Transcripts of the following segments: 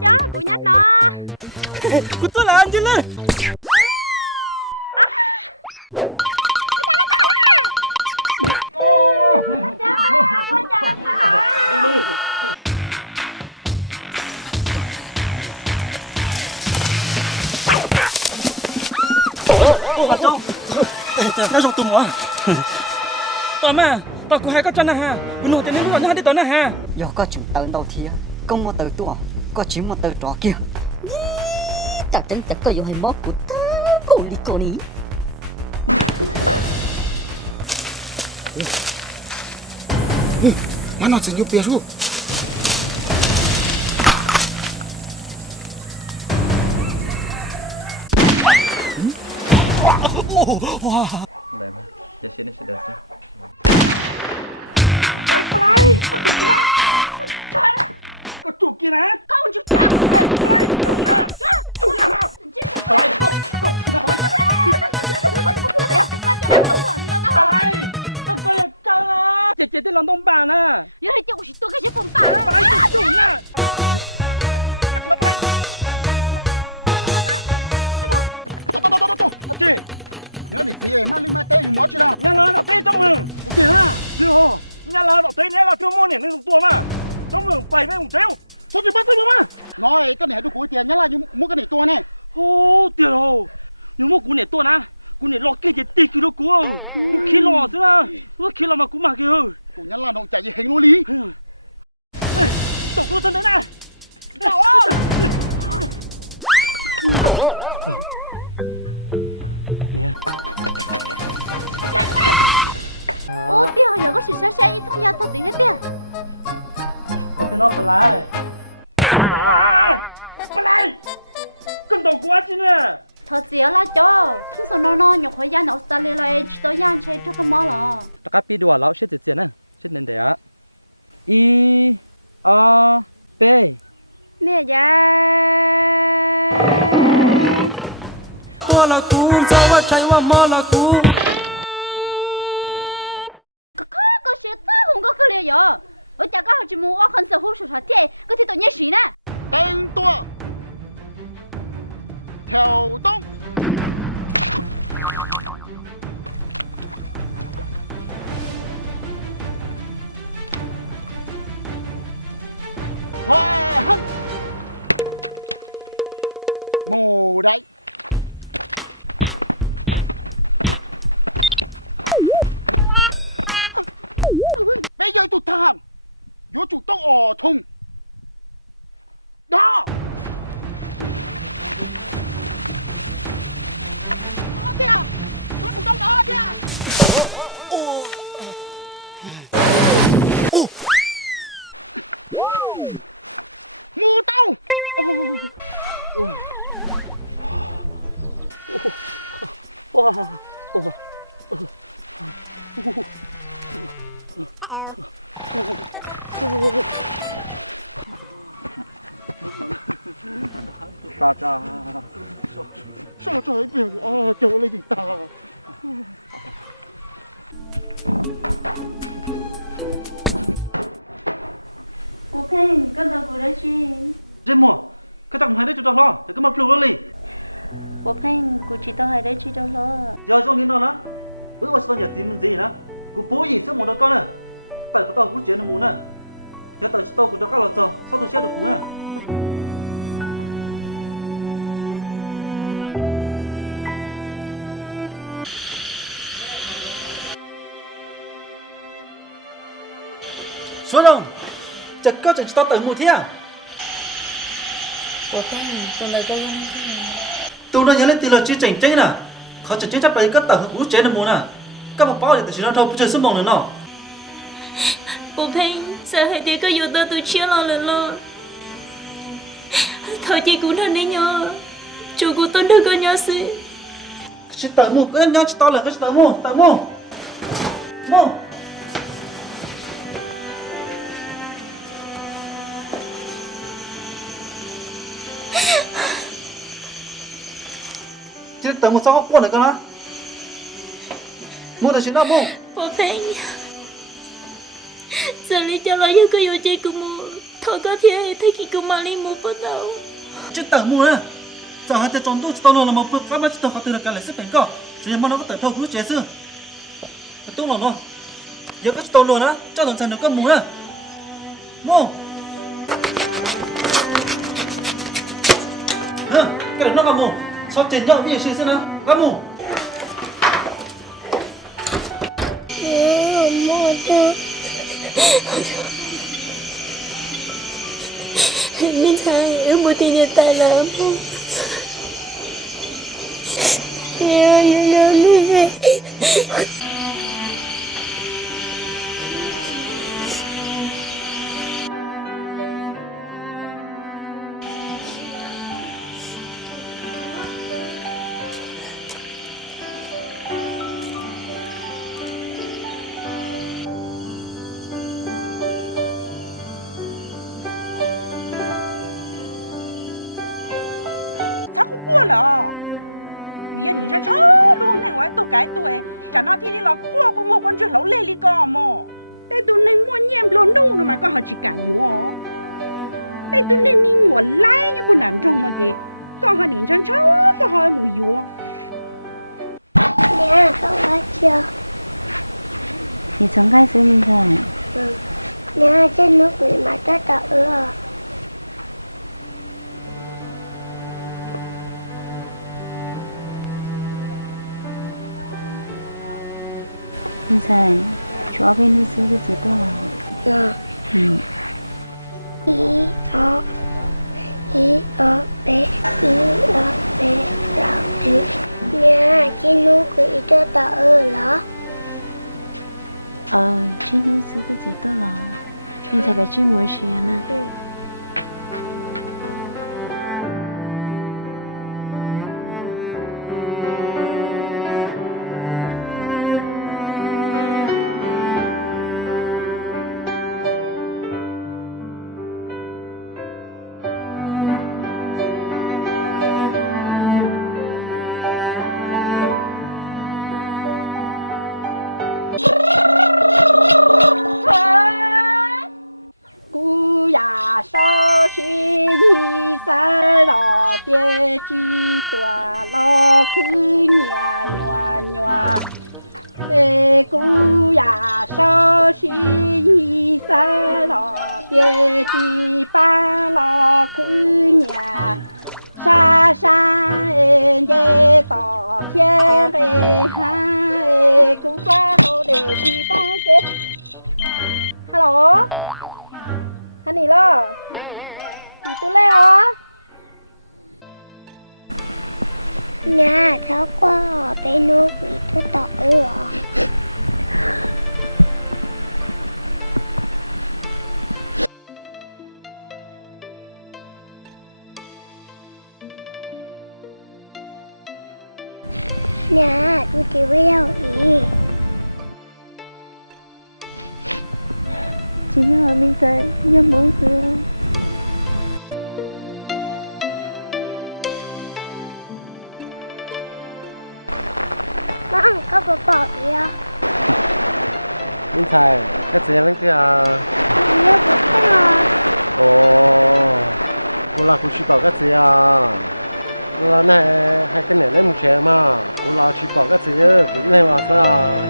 cho cô nhát nó. Cô tôi là anh chứ lên. Bà cháu nó rộng tùm quá tòa mà tòa của hai có chân à ha cái nụ tên nó còn nhá đi tòa nè ha giờ có chịu tự đầu thì có một từ tua có chỉ một từ trò kia chắc chắn chắc có hay mót của ta cô ní mà nó sẽ giúp bia xuống Đây mà, giờ xin sẽ được xem. có chủ kia nè Con chú chàng. chủ nhà nào lại con con coi căng à chị tên lòng đông bà nè Yo le tengo si toca ese pompa. lại chủ nè chị nhớ đi thì mà linh mà tê dùng mót chứ nào nhà là đọc tên trong mừng ok ha chưa hả nhà là đọc tên là cơ môn này nên dùng tua mà trong mừng bảy với mùng chéo sao chị bắt tôi mà nói cái này tôi cuối tiền nhớ là mua cái này tua này ô tiền hồ nhưng mà cú này tua nè cú này lo cái gì tì kilo cú cú khí lò chứ à nó khí lò mà cú mà kìa cũng nhớ là nó chạy gì hình lô lý tổng cô thân đấy nè chào ơi Ô tiêu giờ có sự sai sai thông gia sao tiền hết tiêu. có tên nó phải lại phải lại cầm đầu quá chứ nè Thật dễ là cho thông số nó nhục hồi gian Australia lại chỉ tới gian chơi cho cái mỏ lò. tất cả pi đùa lão sẽ tự tiền nè sẽ nên để á I A B Nè dạ. Tua là cú sao mà chạy qua mò là cú Có sự ta không có cái liệu rồi. Ở chả có chỉ muốn ở không sở hữu sự thật thế, có thể tự nhiên gì nè. tên tua theo tông hoa hân mồ đấy bây giờ tụt thang vô chủ tông ổ thùng đó đó kìa vô chủ tông đó kìa mù tao cha cha sao trời biển chỗ lấy gì ta Cô Phen, có đâu cô đó chứ? dễ mùa cái thằng hai đứa chúng ta lo thì cứ mà plug lên Cô Phen, cô chỉ tao hay đấy chứ đâu lo. giờ trong đến đó nó ở sao nhà tìm mình gì nữa cú bố gì sớm một đứa con nè tại có tao cũng chuyện nó muốn nè giờ tao cũng cho các lọ sao tôi chết được cũng nè số đồng chặt có chặt tao tới một thế à Cô Phen, tôi lời gây không thế này. tôi nói nhớ lên từ lời chia chảnh chảnh nèเขาจะเจ๊จับไปก็ต่างหูเจ๊นมูน่ะก็มาป้าเดี๋ยวแต่ฉันทำผู้ชายสมองเลยเนาะ Bố Phen, sao hai đứa có vô tao tụi chia lo lần lo. Thôi chị cũng thân đi nhờ. Chú của tôi đâu có nhớ xí. chỉ tới mua cái nhau chỉ to là cái chỉ tới mua chỉ tới mua sao có này con á mua được chỉ đâu mua Bố Phen. Sao lý cho lo vô có vô chị của mua. Khó có thể thấy khi cô mà đi mua bắt đầu. Chứ tờ mua nè. Giờ hai tay tròn tôi tao là một bước các bác tao có từ cái lại sức bền co. Chỉ mà nó có tờ thâu cứ chế sư. Tôi là nó. Giờ cái tao luôn á, cho thằng sản được cái mũ nè. Mua. Cái nó cầm mũ. Sao trên nhau bây giờ sư nữa? Cầm mũ. Mua được. Mình thấy một tí nữa ta làm. chắc cũng qua là bây giờ nhìn sang chó luôn này vậy tôi cái tuổi chả nói thì đi là qua của một con chữ lẩu lê li co mà đây tôi nên mua nhem lon đâu mà có họ chỉ cả yếu ó đây tôi nên mình mua lại như buồn ăn trong nó kì có họ nhìn sang chó có họ mù yếu Nè, cậu ăn chưa? 你从开始你看， Nè, trên nước quỷ mà rất đỡ à. 你猜，主要给你是个几多了？ Ờ. I O B lão chữ. Nè, trên nước quỷ rất đỡ là. 这侬是个几多了？你才个这么些呢？ 姑呀少许你三老爹几多老去年暖暖，姑呀少许你三老爹几把老去年。 沙山的稻田的汉，苦瓜后的地方的。Hello， 喊你了，你出来啊？ Nè, cháu qua ở bên nước quỷ rất đỡ à. Nè, tôi chỉ với đâu ý. chỉ là mình sẽ nhầm mong sự. Con có bỏ gì à? Minh Thầy, cái gì lên kia à? Nhớ bố cái à? Ồ, cô là cô chỉ bảo cái gì à? Là này hai cái này lấy một chén mà, cô là chỉ bảo cái gì á, cũng này mà sao à?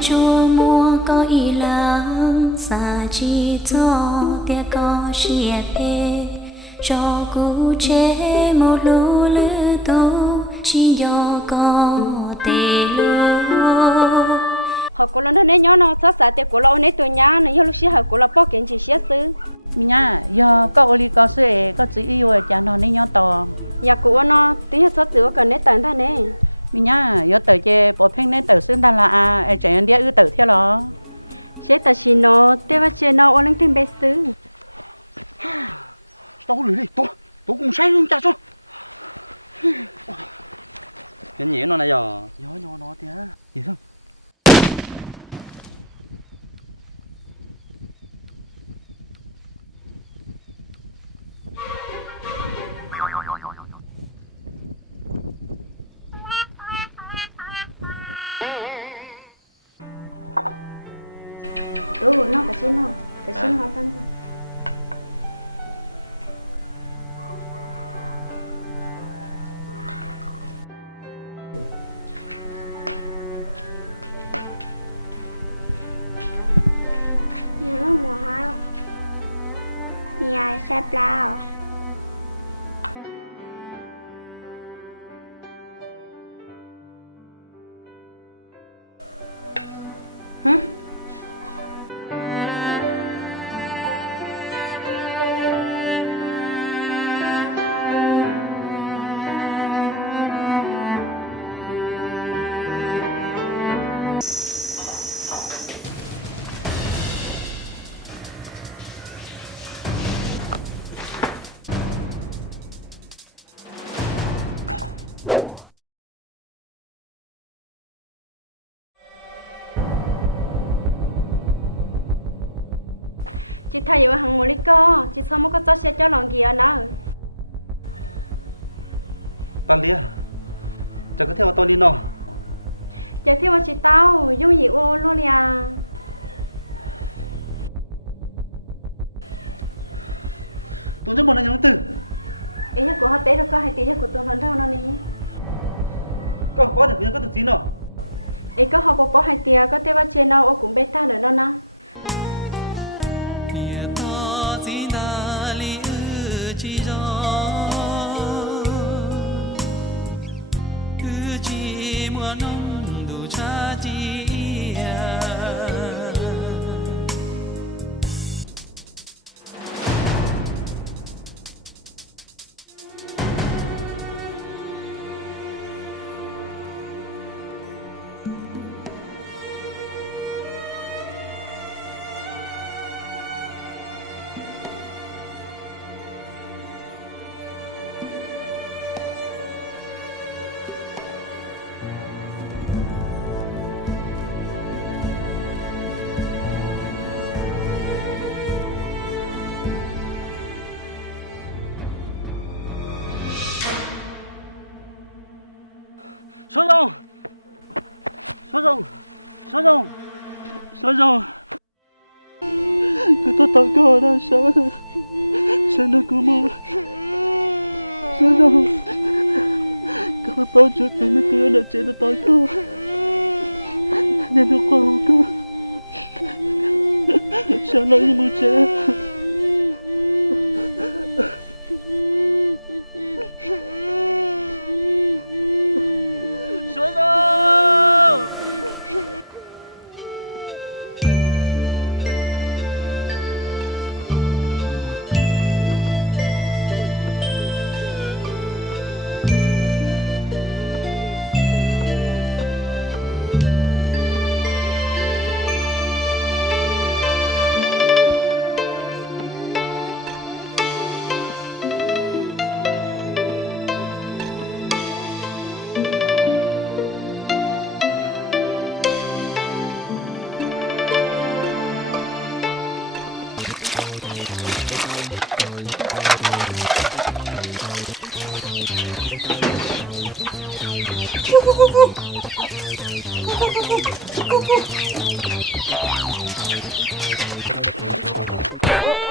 Chua mua có ý lắng xa chi cho tia có xìa bê cho cú chế một lũ lư tô chỉ do có tê lô họ cô lần này nhớ nó sát sát của lo này tôi nhá nó yêu lúc xí họ cô là bao kiện chỉ xí xứ mình nhá do có oli có sữa có chữ yêu chả nó nên nhớ to nhà của nó tí sát sữa cần nét tận thế này mình nhá do tự chế bộ phim nên tự xuyên ta là ai chạy anh đi ư tự theo đó chế ta chỉ nó té vào chế nó ở lên trên bê xứ tao lười đi tôi cũng say luôn cha sao cái nhỉ nó này giờ nhỏ nhỏ nó thì á gì không nó cái xin họ tăng nhớ mùa hao nhà xếp lao chị thấy ở hàng mối co chị sao mà có cho xe cho lòng kia nữa bạn lia chẳng có theo tôi đi nọ giờ theo chị tao dung gì ô luôn à tôi rất muốn là những từ ý nhất của họ té đâu có hay tí nhất của tôi lần đâu nó nè có thể có được gì nọ ý có họ bỏ hai tia có té vào trên nào ô cũng beta nữa đó nè số rồng cứ tôi tao có đó sao nó cứ mua số rồng có bao nhiêu tiền mới tiêu được chuyện tao có nên nó qua không có sao lại như một trẻ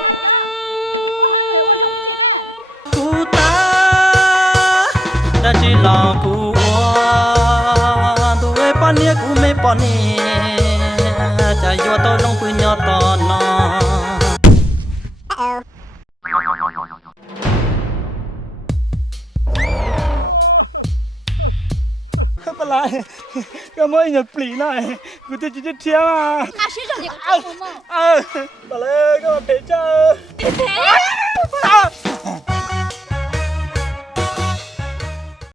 Mà cho ô hai người ô rong chị mẹ cụ ta đã chỉ là cụ tôi bao nhiêu cụ mấy bao nhiêu cha vô tôi long quy nhỏ to nó cái lại cái mới nhập lì này cụ tôi chỉ chia à bà lê cái mà phải chơi